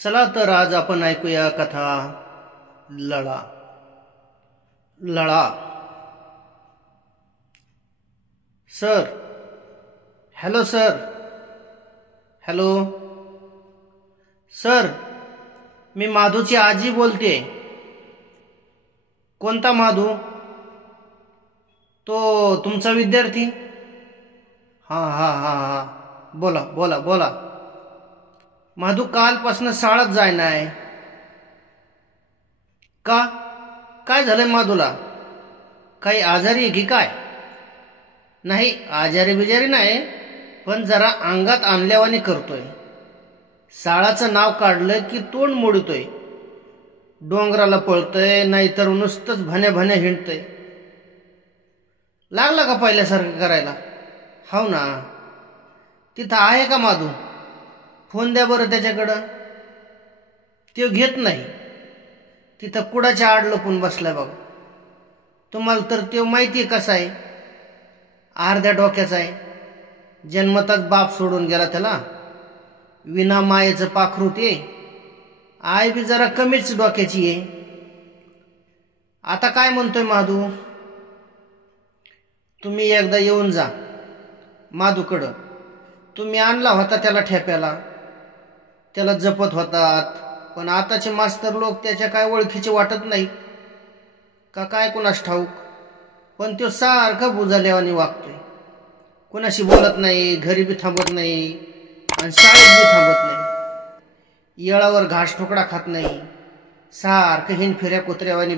चला तर आज आपण ऐकूया कथा लळा. लळा. Sir. Hello sir. Hello sir, मी माधूची आजी बोलते. कोणता माधू? तो तुमचा विद्यार्थी? हां हां हां हां, बोला बोला बोला. माधू कालपासून शाळेत जायना आहे. का? काय झालंय माधूला? काही आजारी आहे की काय? नाही, आजारी बिजारी नाही, पण जरा अंगात आणल्यावानी करतोय. शाळाचं नाव काढलं की तोंड मोडतोय. डोंगराला पळतय, नाहीतर नुसतंच भण्या भण्या हिंडतय. लागला का पहिल्यासारखं करायला? हो ना. तिथं आहे का माधू? फोन द्या बरं त्याच्याकडं. तो घेत नाही. तिथं कुडाच्या आड लपून बसलाय बघा. तुम्हाला तर तो माहिती कसा आहे. अर्ध्या डोक्याचा आहे. जन्मताच बाप सोडून गेला त्याला. विना मायेचं पाखरू ते. आई बी जरा कमीच डोक्याची आहे. आता काय म्हणतोय माधू? तुम्ही एकदा येऊन जा माधूकडं. तुम्ही आणला होता त्याला ठेप्याला. त्याला जपत होतात, पण आताचे मास्तर लोक त्याच्या काय ओळखीचे वाटत नाही का काय कुणास ठाऊक. पण तो सारखा बुजाल्यावानी वागतोय. कुणाशी बोलत नाही, घरी बी थांबत नाही आणि शाळेत बी थांबत नाही. येळावर घास ठोकळा खात नाही. सारखं हिंडफिऱ्या कुत्र्यावानी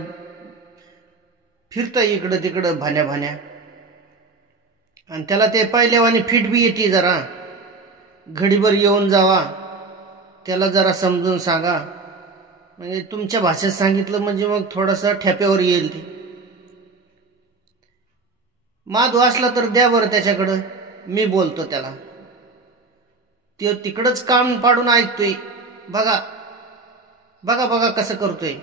फिरतं इकडं तिकडं भाण्या भाण्या. आणि त्याला ते पहिल्यावानी फिट बी येते. जरा घडीभर येऊन जावा, त्याला जरा समजून सांगा. म्हणजे तुमच्या भाषेत सांगितलं म्हणजे मग थोडंसं ठेप्यावर येईल ते. माधू असला तर द्या बरं त्याच्याकडं, मी बोलतो त्याला. तो तिकडंच काम पाडून ऐकतोय. बघा बघा बघा कसं करतोय.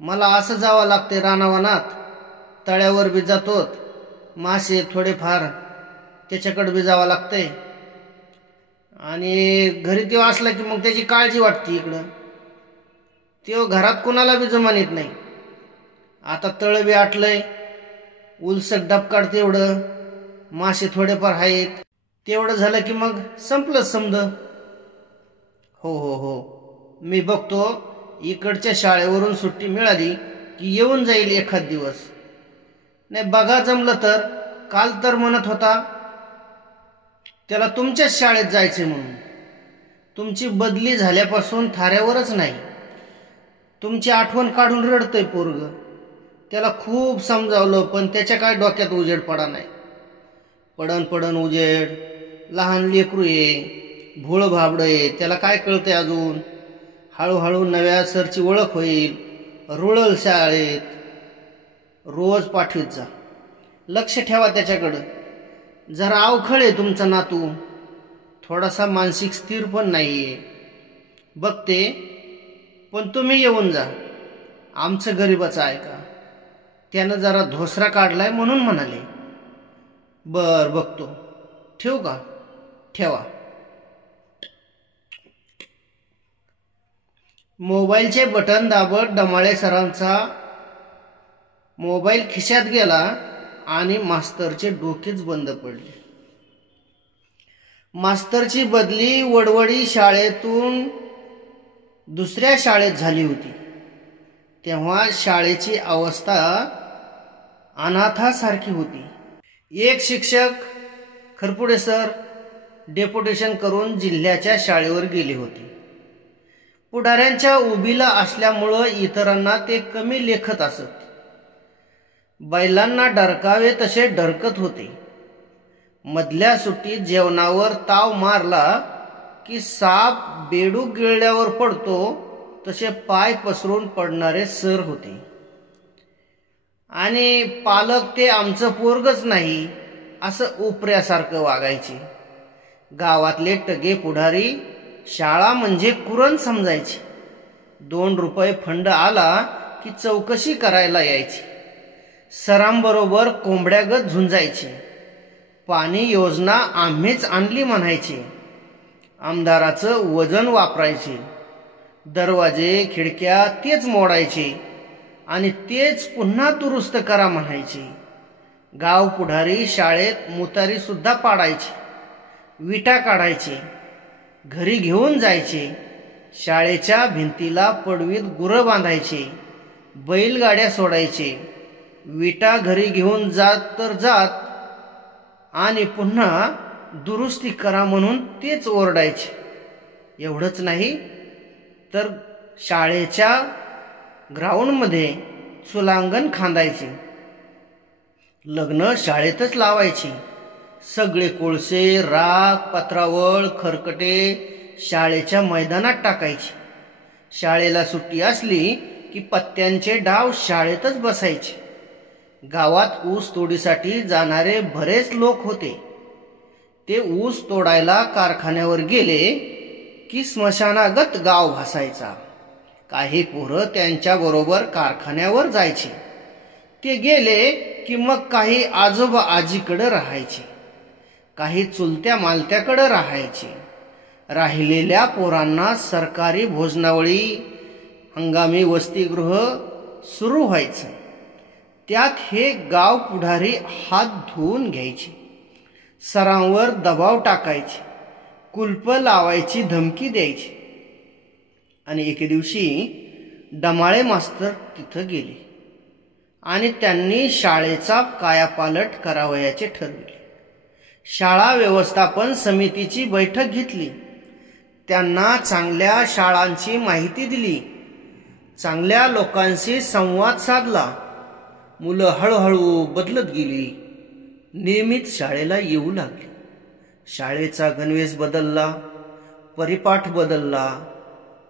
मला असं जावं लागतंय रानावनात. तळ्यावर बी जातो, मासे थोडेफार त्याच्याकडे बी जावं लागतंय. आणि घरी तो असला की मग त्याची काळजी वाटते. इकडं तो घरात कोणाला बी जमानीत नाही. आता तळ बी आटलंय, उलसक डबकाड तेवढं, मासे थोडेफार आहेत. तेवढं झालं की मग संपलंच समज. हो हो हो, मी बघतो. इकडच्या शाळेवरून सुट्टी मिळाली की येऊन जाईल एखाद दिवस. नाही बघा जमलं तर. काल तर म्हणत होता त्याला तुमच्याच शाळेत जायचे म्हणून. तुमची बदली झाल्यापासून थाऱ्यावरच नाही. तुमची आठवण काढून रडतंय पोरग. त्याला खूप समजावलं, पण त्याच्या काय डोक्यात उजेड पडा नाही. पडन पडन उजेड. लहान लेकरू आहे, भोळ भाबड आहे, त्याला काय कळतंय अजून. हळूहळू नव्या सरची ओळख होईल. रुळल शाळेत. रोज पाठवीत जा. लक्ष ठेवा त्याच्याकडं. जरा अवखळ आहे तुमचा नातू. थोडासा मानसिक स्थिर पण नाहीये. बघते, पण तुम्ही येऊन जा. आमचं गरीबाचं आहे का? त्यानं जरा धोसरा काढलाय म्हणून म्हणाले. बर बघतो. ठेवू का? ठेवा. मोबाईलचे बटन दाबत डमाळे सरांचा मोबाईल खिशात गेला आणि मास्तरचे डोकेच बंद पडले. मास्तरची बदली वडवडी शाळेतून दुसऱ्या शाळेत झाली होती. तेव्हा शाळेची अवस्था अनाथासारखी होती. एक शिक्षक खरपुडे सर डेप्युटेशन करून जिल्ह्याच्या शाळेवर गेले होते. पुढाऱ्यांच्या उभीला असल्यामुळं इतरांना ते कमी लेखत असत. बैलांना डरकावे तसे डरकत होते. मधल्या सुट्टीत जेवणावर ताव मारला की साप बेडूक गिळल्यावर पडतो तसे पाय पसरून पडणारे सर होते. आणि पालक ते आमचं पोरगच नाही असं उपऱ्यासारखं वागायचे. गावातले टगे पुढारी शाळा म्हणजे कुरण समजायचे. 2 रुपये फंड आला की चौकशी करायला यायची. सरांबरोबर कोंबड्यागत झुंजायचे. पाणी योजना आम्हीच आणली म्हणायचे. आमदाराचं वजन वापरायचे. दरवाजे खिडक्या तेच मोडायचे आणि तेच पुन्हा दुरुस्त करा म्हणायचे. गाव पुढारी शाळेत मुतारी सुद्धा पाडायचे, विटा काढायचे, घरी घेऊन जायचे. शाळेच्या भिंतीला पडवीत गुरं बांधायचे, बैलगाड्या सोडायचे. विटा घरी घेऊन जात तर जात आणि पुन्हा दुरुस्ती करा म्हणून तेच ओरडायचे. एवढंच नाही तर शाळेच्या ग्राउंडमध्ये चुलांगण खांदायचे, लग्न शाळेतच लावायचे. सगळे कोळसे, राख, पत्रावळ, खरकटे शाळेच्या मैदानात टाकायचे. शाळेला सुट्टी असली की पत्त्यांचे डाव शाळेतच बसायचे. गावात ऊस तोडीसाठी जाणारे बरेच लोक होते. ते ऊस तोडायला कारखान्यावर गेले की स्मशानागत गाव भासायचा. काही पोरं त्यांच्याबरोबर कारखान्यावर जायचे. ते गेले की मग काही आजोबा आजीकडे राहायचे, काही चुलत्या मालत्याकडे राहायचे. राहिलेल्या पोरांना सरकारी भोजनावळी, हंगामी वसतिगृह सुरू व्हायचं. त्यात हे गाव पुढारी हात धुवून घ्यायचे, सरांवर दबाव टाकायचे, कुलप लावायची धमकी द्यायची. आणि एके दिवशी डमाळे मास्तर तिथं गेले आणि त्यांनी शाळेचा कायापालट करावयाचे ठरविले. शाळा व्यवस्थापन समितीची बैठक घेतली. त्यांना चांगल्या शाळांची माहिती दिली, चांगल्या लोकांशी संवाद साधला. मुलं हळूहळू बदलत गेली, नियमित शाळेला येऊ लागली. शाळेचा गणवेश बदलला, परिपाठ बदलला,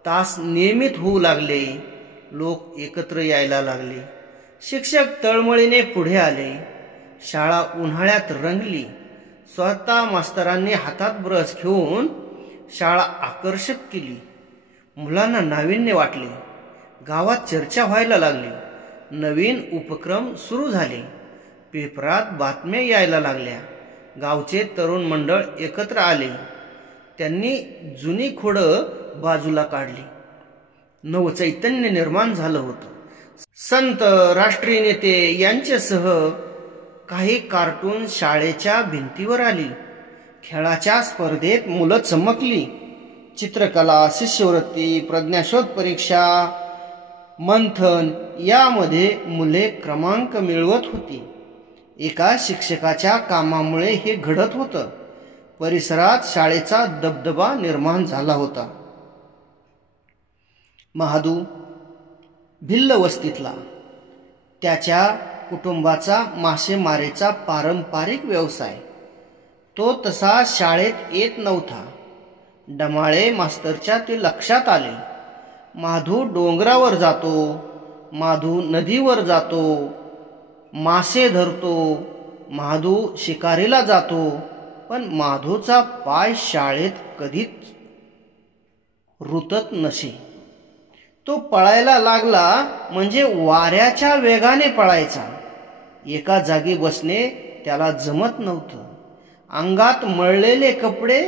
तास नियमित होऊ लागले, लोक एकत्र यायला लागले. शिक्षक तळमळीने पुढे आले. शाळा उन्हाळ्यात रंगली. स्वतः मास्तरांनी हातात ब्रश घेऊन शाळा आकर्षक केली. मुलांना नाविन्य वाटले. गावात चर्चा व्हायला लागली. नवीन उपक्रम सुरू झाले. पेपरात बातम्या यायला लागल्या. गावचे तरुण मंडळ एकत्र आले. त्यांनी जुनी खोडं बाजूला काढली. नवचैतन्य निर्माण झालं होतं. संत, राष्ट्रीय नेते यांच्यासह काही कार्टून शाळेच्या भिंतीवर आली. खेळाच्या स्पर्धेत मुलं चमकली. चित्रकला, शिष्यवृत्ती, प्रज्ञाशोध परीक्षा, मंथन यामध्ये मुले क्रमांक मिळवत होती. एका शिक्षकाच्या कामामुळे हे घडत होतं. परिसरात शाळेचा दबदबा निर्माण झाला होता. महादू भिल्ल वस्तीतला. त्याच्या कुटुंबाचा मासेमारीचा पारंपरिक व्यवसाय. तो तसा शाळेत येत नव्हता. डमाळे मास्तरच्या ते लक्षात आले. माधू डोंगरावर जातो, माधू नदीवर जातो, मासे धरतो, माधू शिकारीला जातो, पण माधूचा पाय शाळेत कधीच रुतत नसे. तो पळायला लागला म्हणजे वाऱ्याच्या वेगाने पळायचा. एका जागी बसणे त्याला जमत नव्हतं. अंगात मळलेले कपडे,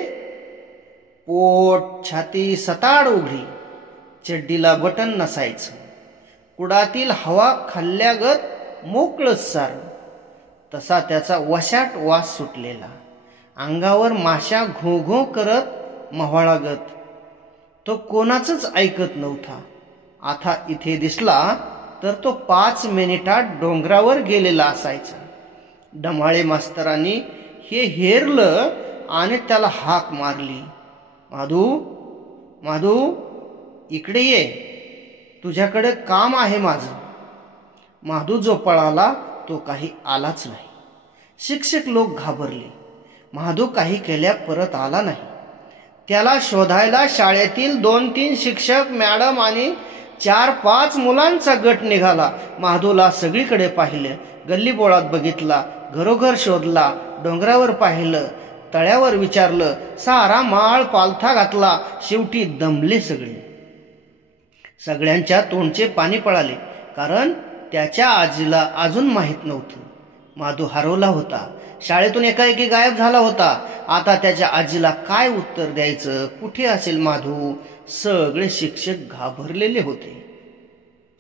पोट, छाती सताड उघडी, चड्डीला बटन नसायचं. कुडातील हवा खाल्ल्यागत मोकळच सार. तसा त्याचा वशाट वास सुटलेला. अंगावर माशा घो घो करत मव्हाळागत. तो कोणाचंच ऐकत नव्हता. आता इथे दिसला तर तो 5 मिनिटात डोंगरावर गेलेला असायचा. डमाळे मास्तरांनी हे हेरलं आणि त्याला हाक मारली. माधू, माधू, इकडे ये, तुझ्याकडे काम आहे माझं. माधू जो पळाला तो काही आलाच नाही. शिक्षक लोक घाबरले. माधू काही केल्या परत आला नाही. त्याला शोधायला शाळेतील 2-3 शिक्षक, मॅडम आणि 4-5 मुलांचा गट निघाला. माधूला सगळीकडे पाहिलं, गल्लीबोळात बघितला, घरोघर शोधला, डोंगरावर पाहिलं, तळ्यावर विचारलं, सारा माळ पालथा घातला. शेवटी दमले सगळे. सगळ्यांच्या तोंडचे पाणी पळाले, कारण त्याच्या आजीला अजून माहित नव्हतं. माधू हरवला होता. शाळेतून एकाएकी गायब झाला होता. आता त्याच्या आजीला काय उत्तर द्यायचं? कुठे असेल माधू? सगळे शिक्षक घाबरलेले होते.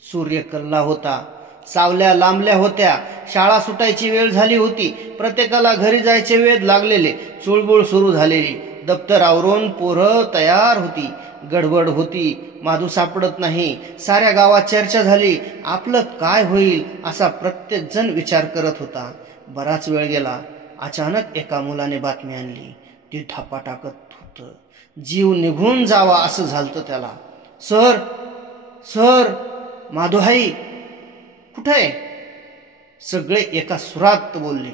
सूर्य कल्ला होता, सावल्या लांबल्या होत्या, शाळा सुटायची वेळ झाली होती. प्रत्येकाला घरी जायचे वेध लागलेले, चुळबुळ सुरू झालेली. दप्तर आवरून पोरं तयार होती. गडबड होती. माधू सापडत नाही. साऱ्या गावात चर्चा झाली. आपलं काय होईल असा प्रत्येक जण विचार करत होता. बराच वेळ गेला. अचानक एका मुलाने बातमी आणली. ती धापा टाकत होतं. जीव निघून जावा असं झालतं त्याला. सर, सर, माधू हाय कुठं आहे? सगळे एका सुरात बोलले.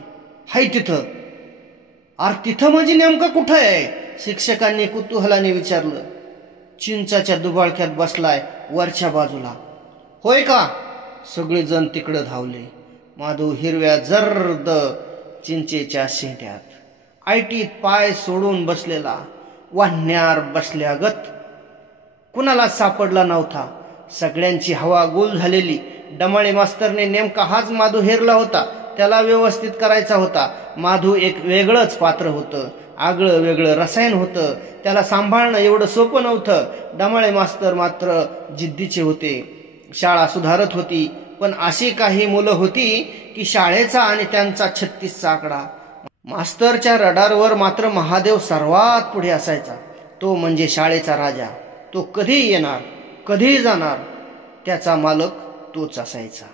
हाय तिथं. अरे तिथं म्हणजे नेमकं कुठं आहे? शिक्षकांनी कुतूहलाने विचारलं. चिंचाच्या दुबाळक्यात बसलाय वरच्या बाजूला. होय का? सगळे जण तिकडे धावले. माधू हिरव्या जर्द चिंचेच्या शेंड्यात आयटीत पाय सोडून बसलेला, वाहण्यार बसल्यागत. कुणाला सापडला नव्हता. सगळ्यांची हवा गोल झालेली. डमाळे मास्तरने नेमका हाच माधू हेरला होता. त्याला व्यवस्थित करायचा होता. माधू एक वेगळंच पात्र होतं. आगळं वेगळं रसायन होतं. त्याला सांभाळणं एवढं सोपं नव्हतं. डमाळे मास्तर मात्र जिद्दीचे होते. शाळा सुधारत होती, पण अशी काही मुलं होती की शाळेचा आणि त्यांचा 36चा आकडा. मास्तरच्या रडारवर मात्र महादेव सर्वात पुढे असायचा. तो म्हणजे शाळेचा राजा. तो कधी येणार, कधी जाणार, त्याचा मालक तोच असायचा.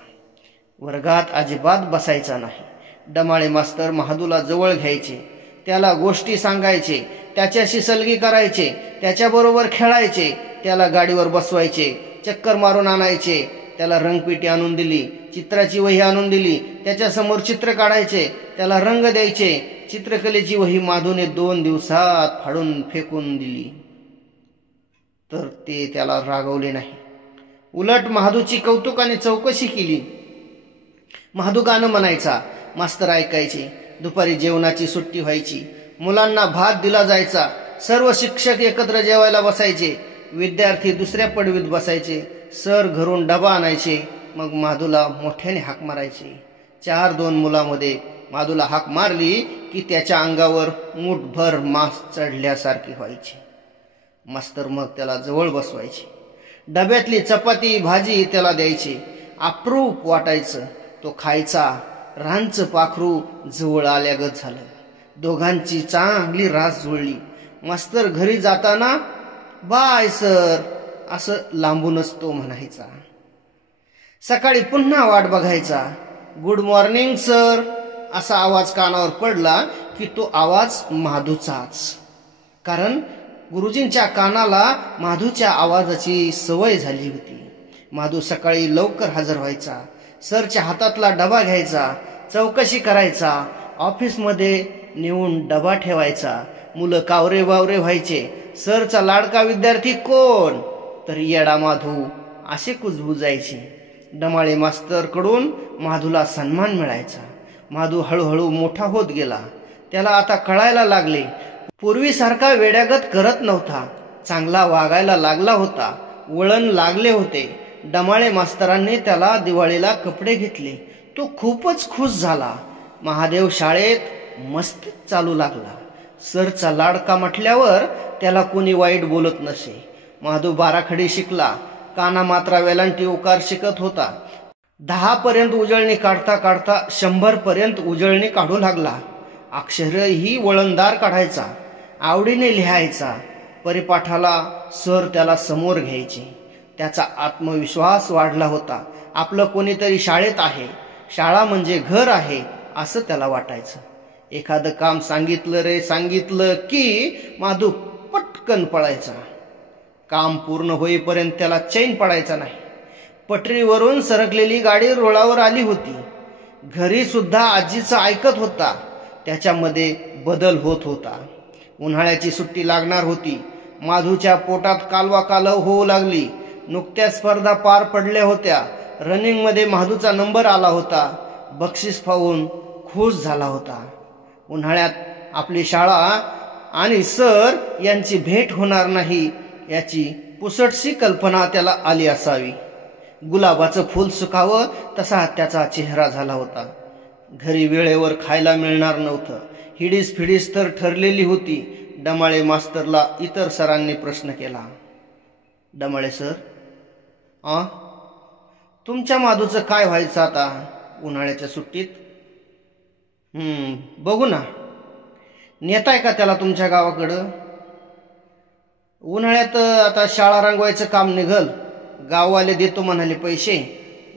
वर्गात अजिबात बसायचा नाही. डमाळे मास्तर महादूला जवळ घ्यायचे, त्याला गोष्टी सांगायचे, त्याच्याशी सलगी करायचे, त्याच्याबरोबर खेळायचे, त्याला गाडीवर बसवायचे, चक्कर मारून आणायचे. त्याला रंगपेटी आणून दिली, चित्राची वही आणून दिली, त्याच्यासमोर चित्र काढायचे, त्याला रंग द्यायचे. चित्रकलेची वही माधूने 2 दिवसात फाडून फेकून दिली, तर ते त्याला रागवले नाही. उलट महादूची कौतुकाने चौकशी केली. महादू गाणं म्हणायचा, मास्तर ऐकायचे. दुपारी जेवणाची सुट्टी व्हायची. मुलांना भात दिला जायचा. सर्व शिक्षक एकत्र जेवायला बसायचे. विद्यार्थी दुसऱ्या पडवीत बसायचे. सर घरून डबा आणायचे. मग माधूला मोठ्याने हाक मारायचे. 4-2 मुलामध्ये माधूला हाक मारली की त्याच्या अंगावर मूठभर मांस चढल्यासारखी व्हायची. मास्तर मग त्याला जवळ बसवायचे. डब्यातली चपाती भाजी त्याला द्यायची. अप्रूप वाटायचं. तो खायचा. रांचं पाखरू जवळ आल्यागत झालं. दोघांची चांगली रास जुळली. मास्तर घरी जाताना बाय सर असं लांबूनच तो म्हणायचा. सकाळी पुन्हा वाट बघायचा. गुड मॉर्निंग सर असा आवाज कानावर पडला की तो आवाज माधूचाच. कारण गुरुजींच्या कानाला माधूच्या आवाजाची सवय झाली होती. माधू सकाळी लवकर हजर व्हायचा. सरच्या हातातला डबा घ्यायचा. चौकशी करायचा. ऑफिसमध्ये नेऊन डबा ठेवायचा. मुलं कावरे बावरे व्हायचे. सरचा लाडका विद्यार्थी कोण? तर येडा माधू असे कुजबुजायचे. डमाळे मास्तर कडून माधूला सन्मान मिळायचा. माधू हळूहळू मोठा होत गेला. त्याला आता कळायला लागले. पूर्वीसारखा वेड्यागत करत नव्हता. चांगला वागायला लागला होता. वळण लागले होते. डमाळे मास्तरांनी त्याला दिवाळीला कपडे घेतले. तो खूपच खुश झाला. महादेव शाळेत मस्त चालू लागला. सरचा लाडका म्हटल्यावर त्याला कोणी वाईट बोलत नसे. माधू 12 खडी शिकला. काना मात्रा वेलांटी उकार शिकत होता. 10 पर्यंत उजळणी काढता काढता 100 पर्यंत उजळणी काढू लागला. अक्षरही वळणदार काढायचा. आवडीने लिहायचा. परिपाठाला सर त्याला समोर घ्यायचे. त्याचा आत्मविश्वास वाढला होता. आपलं कोणीतरी शाळेत आहे. शाळा म्हणजे घर आहे असं त्याला वाटायचं. एखादं काम सांगितलं की माधू पटकन पळायचा. काम पूर्ण होईपर्यंत त्याला चैन पडायचा नाही. पटरीवरून सरकलेली गाडी रुळावर आली होती. घरी सुद्धा आजीचं ऐकत होता. त्याच्यामध्ये बदल होत होता. उन्हाळ्याची सुट्टी लागणार होती. माधूच्या पोटात कालवा कालव होऊ लागली. नुकत्याच स्पर्धा पार पडल्या होत्या. रनिंगमध्ये माधूचा नंबर आला होता. बक्षीस पाहून खुश झाला होता. उन्हाळ्यात आपली शाळा आणि सर यांची भेट होणार नाही याची पुसटशी कल्पना त्याला आली असावी. गुलाबाचं फूल सुकावं तसा त्याचा चेहरा झाला होता. घरी वेळेवर खायला मिळणार नव्हतं. हिडीस फिडीस तर ठरलेली होती. डमाळे मास्तरला इतर सरांनी प्रश्न केला. डमाळे सर, तुमच्या माधूचं काय व्हायचं आता उन्हाळ्याच्या सुट्टीत? बघू ना, नेताय का त्याला तुमच्या गावाकडं? उन्हाळ्यात आता शाळा रंगवायचं काम निघल, गाववाले देतो म्हणाले पैसे,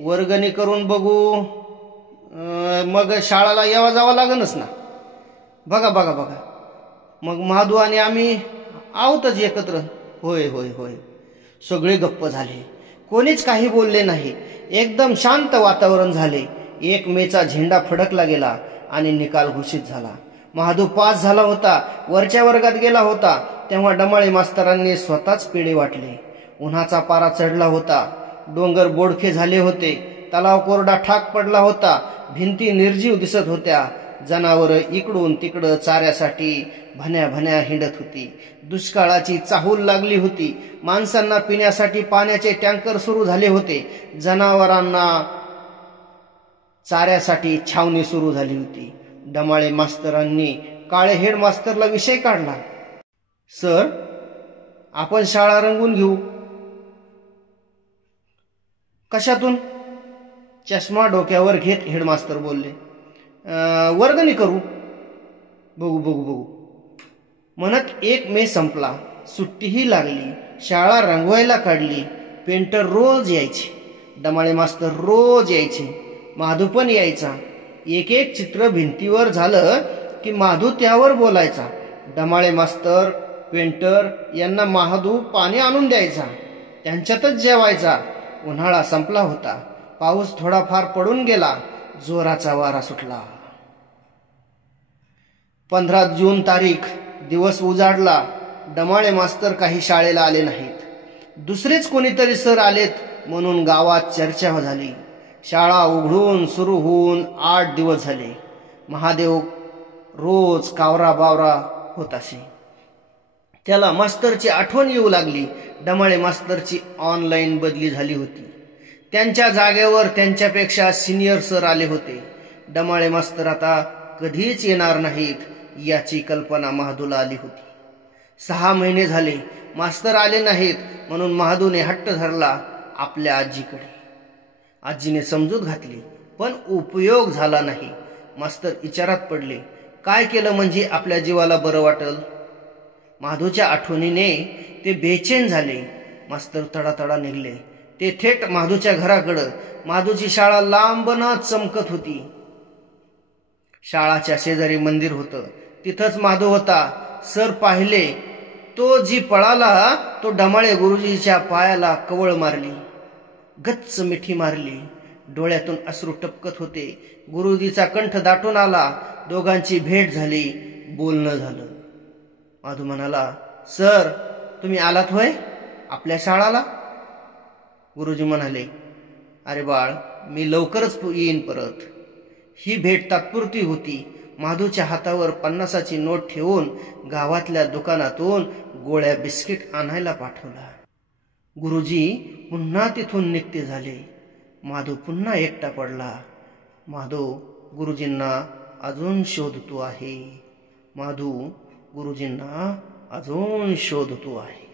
वर्गणी करून बघू, मग शाळाला यावं जावं लागणच ना. बघा बघा बघा, मग महादू आणि आम्ही आहोतच एकत्र. होय होय होय. सगळे गप्प झाले, कोणीच काही बोलले नाही. एकदम शांत वातावरण झाले. 1 मेचा झेंडा फडकला गेला आणि निकाल घोषित झाला. महादू पास झाला होता, वरच्या वर्गात गेला होता. तेव्हा डमाळे मास्तरांनी स्वतःच पेढे वाटले. उन्हाचा पारा चढला होता, डोंगर बोडखे झाले होते, तलाव कोरडा ठाक पडला होता, भिंती निर्जीव दिसत होत्या. जनावरं इकडून तिकडं चाऱ्यासाठी भण्या भण्या हिंडत होती. दुष्काळाची चाहूल लागली होती. माणसांना पिण्यासाठी पाण्याचे टँकर सुरू झाले होते. जनावरांना चाऱ्यासाठी छावणी सुरू झाली होती. डमाळे मास्तरांनी काळे हेड मास्तरला विषय काढला. सर, आपण शाळा रंगून घेऊ. कशातून? चष्मा डोक्यावर घेत हेडमास्तर बोलले. वर्गणी करू. बघू बघू बघू म्हणत 1 मे संपला. सुट्टीही लागली. शाळा रंगवायला काढली. पेंटर रोज यायचे, डमाळे मास्तर रोज यायचे, महादू पण यायचा. एक एक चित्र भिंतीवर झालं की महादू त्यावर बोलायचा. डमाळे मास्तर, पेंटर यांना महादू पाणी आणून द्यायचा, त्यांच्यातच जेवायचा. उन्हाळा संपला होता. पाऊस थोडाफार पडून गेला. जोराचा वारा सुटला. 15 जून तारीख. दिवस उजाडला. डमाळे मास्तर काही शाळेला आले नाहीत. दुसरेच कोणीतरी सर आलेत म्हणून गावात चर्चा झाली. शाळा उघडून सुरू होऊन 8 दिवस झाले. महादेव रोज कावरा बावरा होत असे. त्याला मास्तरची आठवण येऊ लागली. डमाळे मास्तरची ऑनलाईन बदली झाली होती. त्यांच्या जागेवर त्यांच्यापेक्षा सिनियर सर आले होते. डमाळे मास्तर आता कधीच येणार नाहीत याची कल्पना महादूला आली होती. 6 महिने झाले मास्तर आले नाहीत म्हणून महादूने हट्ट धरला आपल्या आजीकडे. आजीने समजूत घातली पण उपयोग झाला नाही. मास्तर विचारात पडले, काय केलं म्हणजे आपल्या जीवाला बरं वाटल? महादूच्या आठवणीने ते बेचैन झाले. मास्तर तडातडा निघले. ते थेट महादूच्या घराकडं. महादूची शाळा लांबनच चमकत होती. शाळाच्या शेजारी मंदिर होतं. तिथंच महादू होता. सर पाहिले. तो जी पळाला तो डमाळे गुरुजीच्या पायाला कवळ मारली, गच्च मिठी मारली. डोळ्यातून अश्रू टपकत होते. गुरुजीचा कंठ दाटून आला. दोघांची भेट झाली, बोलणं झालं. महादू म्हणाला, सर तुम्ही आलात होय आपल्या शाळाला? गुरुजी म्हणाले, अरे बाळ, मी लवकरच येईन परत. ही भेट तात्पुरती होती. महादूच्या हातावर 50ची नोट ठेवून गावातल्या दुकानातून गोळ्या बिस्किट आणायला पाठवला. गुरुजी पुन्हा तिथून निघते झाले. महादू पुन्हा एकटा पडला. महादू गुरुजींना अजून शोधतो आहे. महादू गुरुजींना अजून शोधतो आहे.